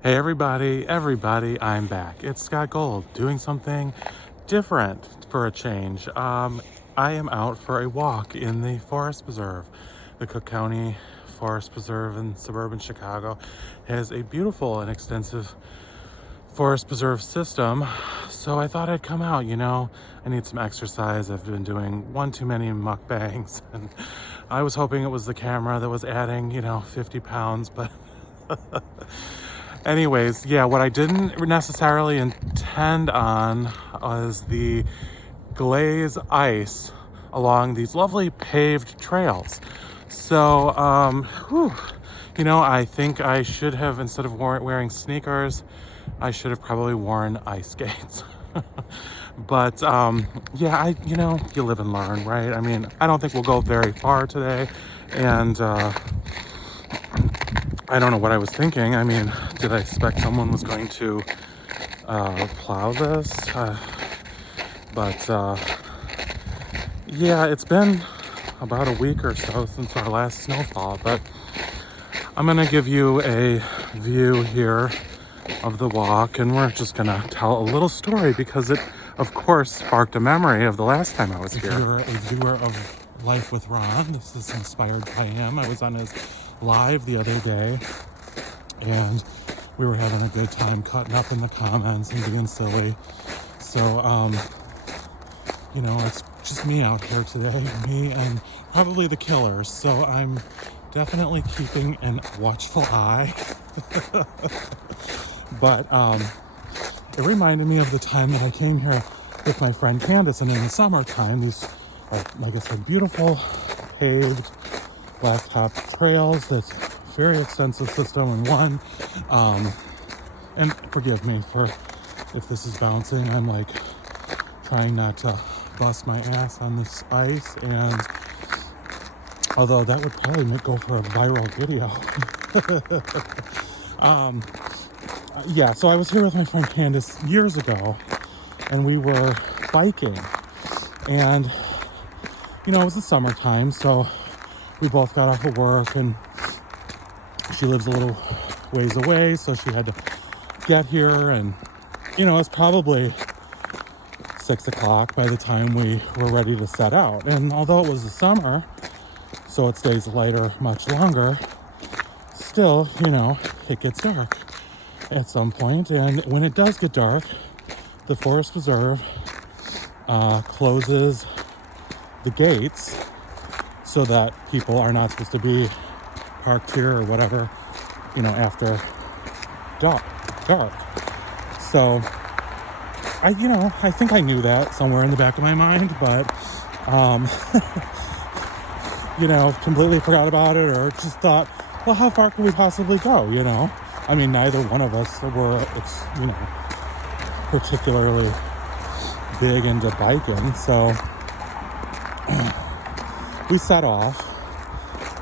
Hey everybody, I'm back. It's Scott Gold doing something different for a change. I am out for a walk in the Forest Preserve. The Cook County Forest Preserve in suburban Chicago has a beautiful and extensive forest preserve system. So I thought I'd come out, I need some exercise. I've been doing one too many mukbangs and I was hoping it was the camera that was adding, 50 pounds, but anyways, yeah, what I didn't necessarily intend on was the glaze ice along these lovely paved trails. So, I think I should have, instead of wearing sneakers, I should have probably worn ice skates. But yeah, you live and learn, right? I mean, I don't think we'll go very far today, and I don't know what I was thinking. I mean, did I expect someone was going to plow this? But yeah, it's been about a week or so since our last snowfall, but I'm gonna give you a view here of the walk, and we're just gonna tell a little story because it, of course, sparked a memory of the last time I was here. If you're a viewer of Life with Ron, this is inspired by him. I was on his live the other day, and we were having a good time cutting up in the comments and being silly. So, it's just me out here today, me and probably the killers. So I'm definitely keeping an watchful eye. But it reminded me of the time that I came here with my friend Candace, and in the summertime, these are, like I said, beautiful paved blacktop trails. That's very extensive system in one. And forgive me for if this is bouncing. I'm like trying not to bust my ass on this ice, and although that would probably go for a viral video. Yeah, so I was here with my friend Candace years ago, and we were biking, and it was the summertime, so we both got off of work, and she lives a little ways away, so she had to get here, and it's probably 6 o'clock by the time we were ready to set out. And although it was the summer, so it stays lighter much longer, still, it gets dark at some point. And when it does get dark, the Forest Preserve closes the gates so that people are not supposed to be parked here or whatever, after dark. So I think I knew that somewhere in the back of my mind, but completely forgot about it, or just thought, well, how far can we possibly go? I mean, neither one of us were, particularly big into biking, so we set off,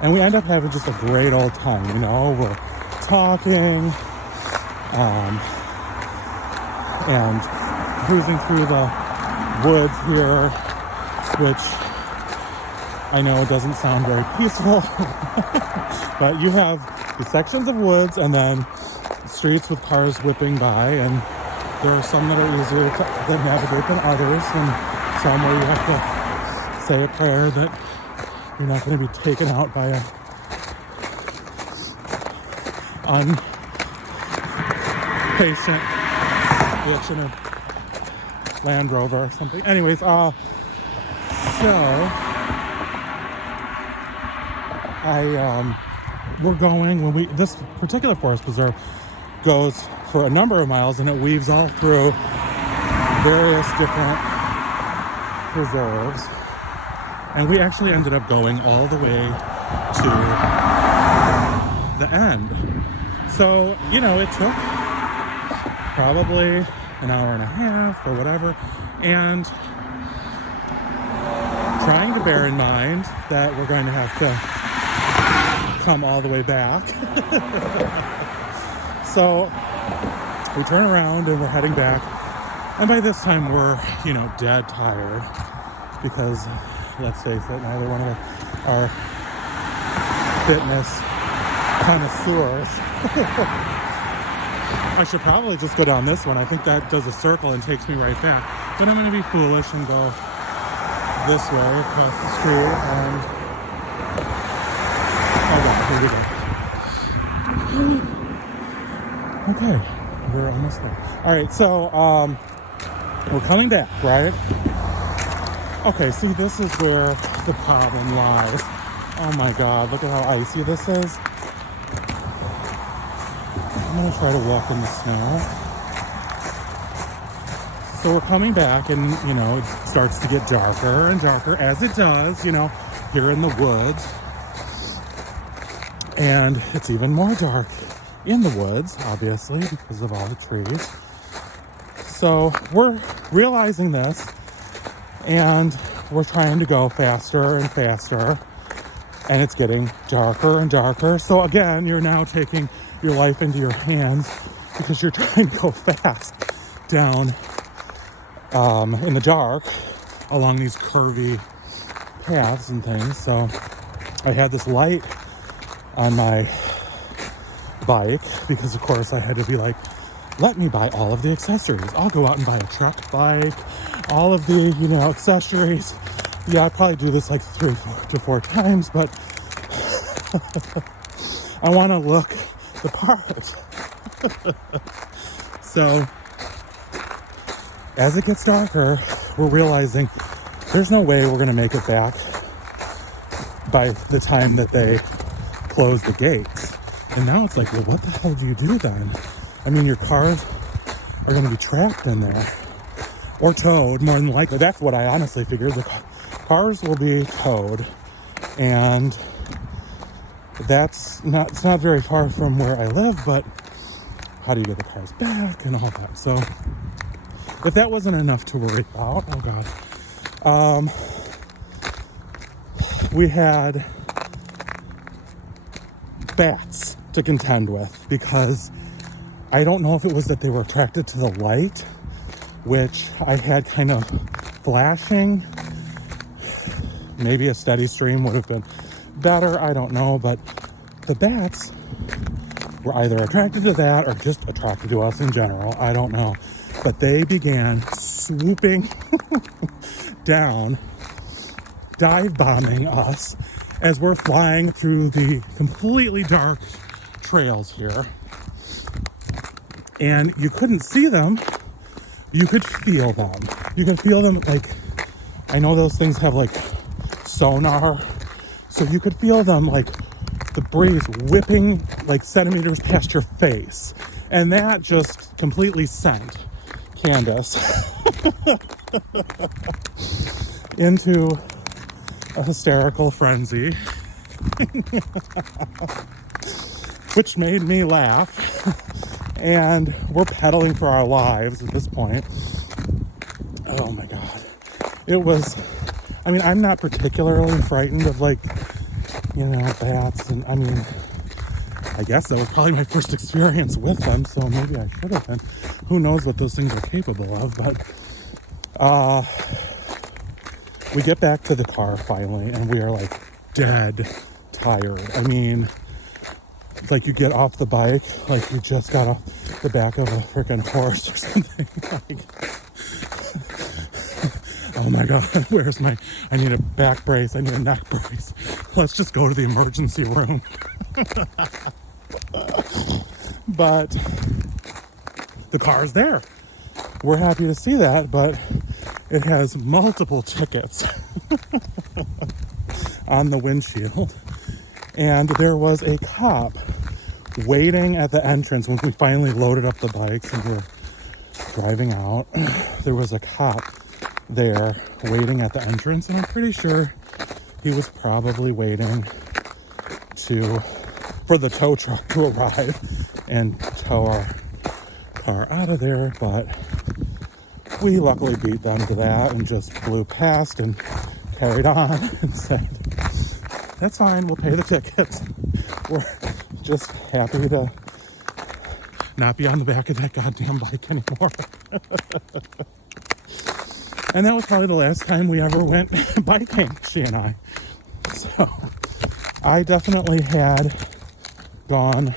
and we end up having just a great old time. We're talking, and cruising through the woods here, which I know doesn't sound very peaceful, but you have the sections of woods and then streets with cars whipping by, and there are some that are easier to navigate than others, and some where you have to say a prayer that you're not going to be taken out by a unpatient bitch in a Land Rover or something. Anyways, so we're going, this particular forest preserve goes for a number of miles, and it weaves all through various different preserves, and we actually ended up going all the way to the end. So it took probably an hour and a half or whatever, and trying to bear in mind that we're going to have to come all the way back. So we turn around and we're heading back, and by this time we're dead tired, because let's face it, neither one of our fitness connoisseurs. I should probably just go down this one. I think that does a circle and takes me right back. But I'm going to be foolish and go this way across the street. And here we go. Okay, we're almost there. All right, so we're coming back, right? Okay, see, this is where the problem lies. Oh my God, look at how icy this is. I'm gonna try to walk in the snow. So we're coming back and, you know, it starts to get darker and darker as it does, you know, here in the woods. And it's even more dark in the woods, obviously, because of all the trees. So we're realizing this and we're trying to go faster and faster. And it's getting darker and darker. So again, you're now taking your life into your hands because you're trying to go fast down in the dark along these curvy paths and things. So I had this light on my bike because of course I had to be like, let me buy all of the accessories. I'll go out and buy a truck bike, all of the, you know, accessories. Yeah, I'd probably do this like 3 to 4 times, but I want to look the part. So as it gets darker, we're realizing there's no way we're going to make it back by the time that they close the gates. And now it's like, well, what the hell do you do then? I mean, your cars are going to be trapped in there or towed, more than likely. That's what I honestly figured. The cars will be towed, and it's not very far from where I live, but how do you get the cars back and all that? So if that wasn't enough to worry about, oh God, we had bats to contend with because I don't know if it was that they were attracted to the light, which I had kind of flashing. Maybe a steady stream would have been better, I don't know, but the bats were either attracted to that or just attracted to us in general, I don't know. But they began swooping down, dive bombing us as we're flying through the completely dark trails here. And you couldn't see them, you could feel them. You can feel them, like, I know those things have like sonar, so you could feel them like the breeze whipping like centimeters past your face. And that just completely sent Candace into a hysterical frenzy, which made me laugh. And we're pedaling for our lives at this point. Oh my God. It was, I mean, I'm not particularly frightened of, like, you know, bats. And I mean, I guess that was probably my first experience with them, so maybe I should have been. Who knows what those things are capable of. But we get back to the car finally, and we are like dead tired. I mean, it's like you get off the bike like you just got off the back of a freaking horse or something. Like, oh my God, where's my, I need a back brace, I need a neck brace. Let's just go to the emergency room. But the car's there. We're happy to see that, but it has multiple tickets on the windshield. And there was a cop waiting at the entrance when we finally loaded up the bikes and we were driving out. There was a cop there waiting at the entrance, and I'm pretty sure he was probably waiting for the tow truck to arrive and tow our car out of there. But we luckily beat them to that and just flew past and carried on and said, that's fine, we'll pay the tickets. We're just happy to not be on the back of that goddamn bike anymore. And that was probably the last time we ever went biking, she and I. So I definitely had gone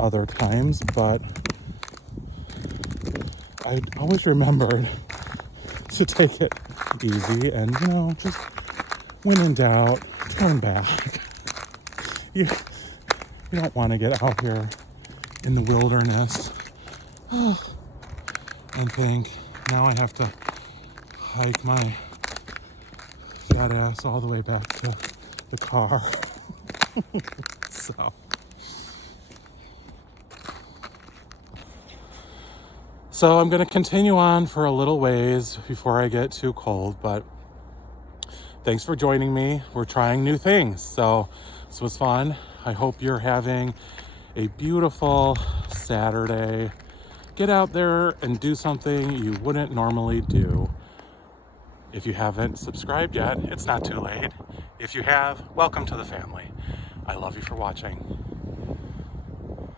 other times, but I always remembered to take it easy and, just when in doubt, turn back. You, you don't want to get out here in the wilderness and think, now I have to hike my fat ass all the way back to the car. So I'm going to continue on for a little ways before I get too cold, but thanks for joining me. We're trying new things, so this was fun. I hope you're having a beautiful Saturday. Get out there and do something you wouldn't normally do. If you haven't subscribed yet, it's not too late. If you have, welcome to the family. I love you for watching.